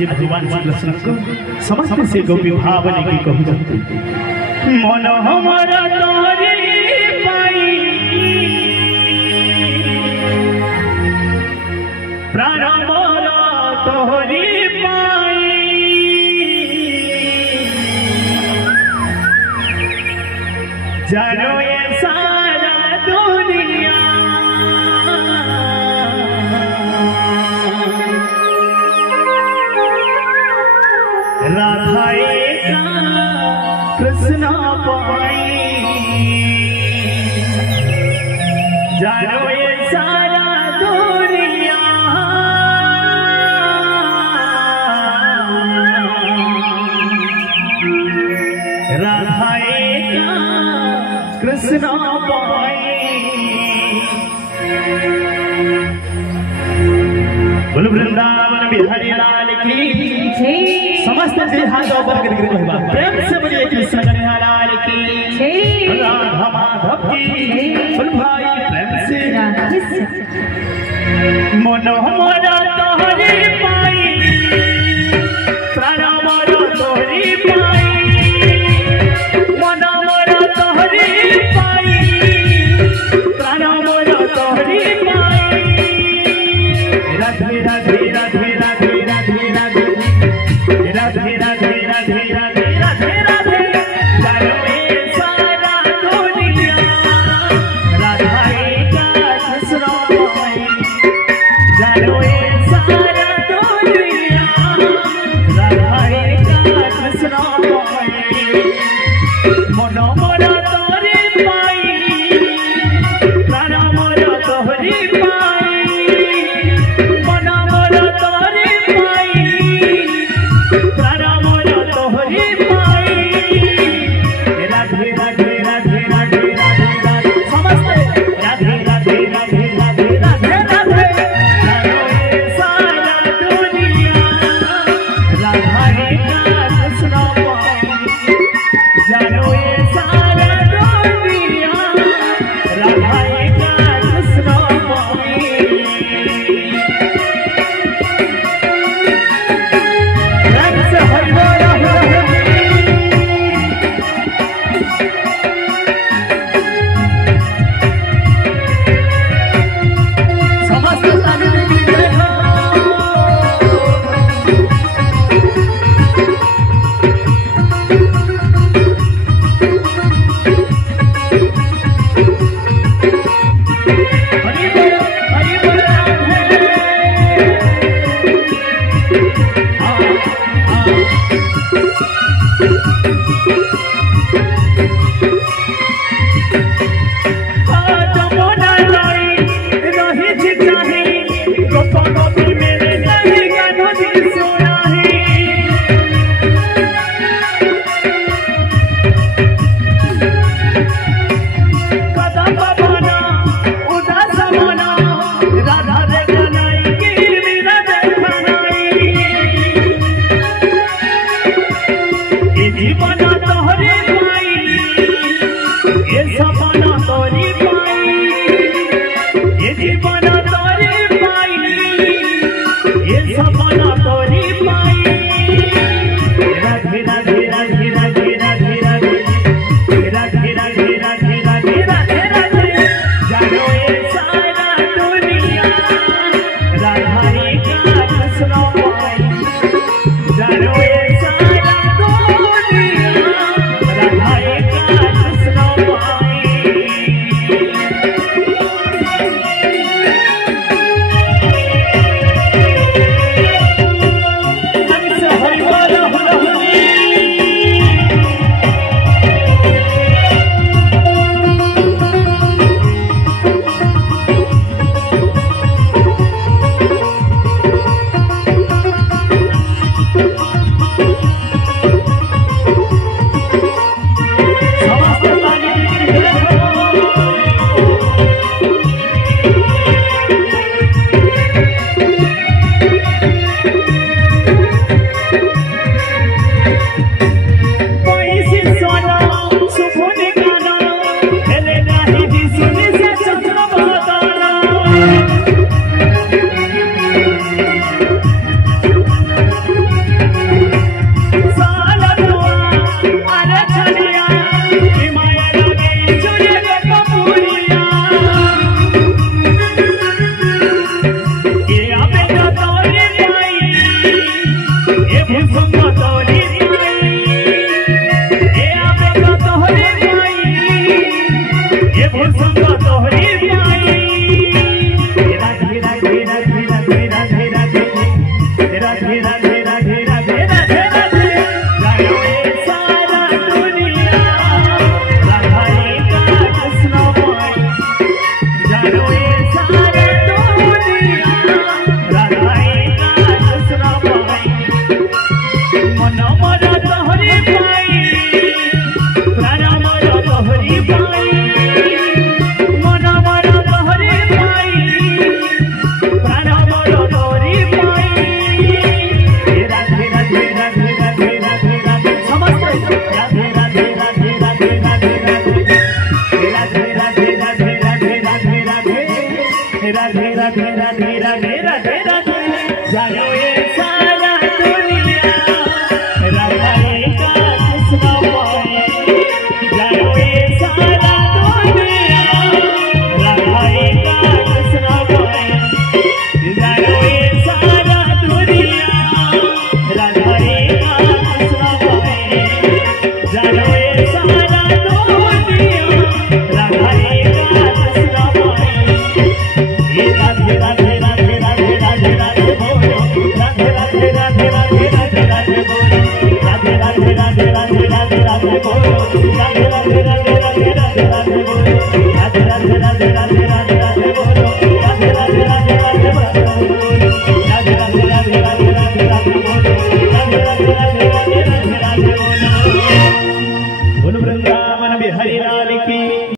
आज भगवान श्री कृष्ण को समस्त से गोपी भावने की कहू जाती मन हमारा तोरे पाई प्राण मोरा तोहरी पाई जानो ये सारा दुनिया राधा एका कृष्ण पाई जानो ये सारा दुनिया राधा एका कृष्ण पाई बोल वृंदावन बिहारी लाल की समस्त हाथ ऊपर करके कहबा प्रेम से बोलिए कृष्ण कन्हैया लाल की राधा माधव की बोल भाई प्रेम से मन हमारा तोहरी पाई प्राण हमारा तोहरी पाई मन हमारा तोहरी पाई प्राण हमारा तोहरी पाई राधे राधे राधे राधे राधे राधे राधे राधे राधे राधे राधे राधे जानो ये सारा दुनिया राधा एका कृष्ण पाई जानो ये सारा दुनिया राधा एका कृष्ण पाई मन मोरा तोरे पाई प्राण मोरा तोहरी पाई मन मोरा तोरे पाई प्राण मोरा तोहरी पाई राधे राधे राधे राधे राधे राधे समस्त राधे राधे राधे राधे राधे राधे जानो ये सारा दुनिया राधा एका कृष्ण पाई जानो ये सारा दुनिया राधा एका कृष्ण पाई प्रेम से हरि बोल समस्त तालियों की जय हो हरि बोल राधे जमुना लाई रही चिताही गोप गोपी मेरे नहीं गानो दी सुनाही कदा पवना उदास मना राधा देखा नहीं की मीरा देखा नहीं ये जीवन तोहरे पाई ये सपना तोरी पाई ये जीवन तोरी पाई ये सपना तोरी पाई राधे राधे राधे राधे राधे राधे राधे राधे राधे राधे राधे राधे जानो ये सारा दुनिया राधा एका कृष्ण पाई जानो ये सारा दुनिया राधा एका कृष्ण पाई राधे राधे राधे राधे राधे राधे जानो ये सारा दुनिया राधा का कृष्ण पाई जानो ये सारा दुनिया राधा का कृष्ण पाई मन मर तोहरी पाई प्राण मर तोहरी पाई मन मर तोहरी पाई प्राण मर तोहरी पाई राधे राधे राधे राधे राधे राधे समस्त राधे राधे राधे राधे राधे राधे राधे राधे राधे राधे राधे राधे राधे राधे राधे राधे राधे राधे जानो ये सारा दुनिया राधा का कृष्ण पाई जानो ये सारा दुनिया राधा का कृष्ण पाई जानो ये सारा दुनिया राधा का कृष्ण पाई जानो ये सारा दुनिया राधा का कृष्ण पाई राधे राधे राधे राधे राधे राधे बोलो राधे राधे राधे राधे राधे राधे बोलो राधे राधे राधे राधे राधे राधे बोलो राधे राधे राधे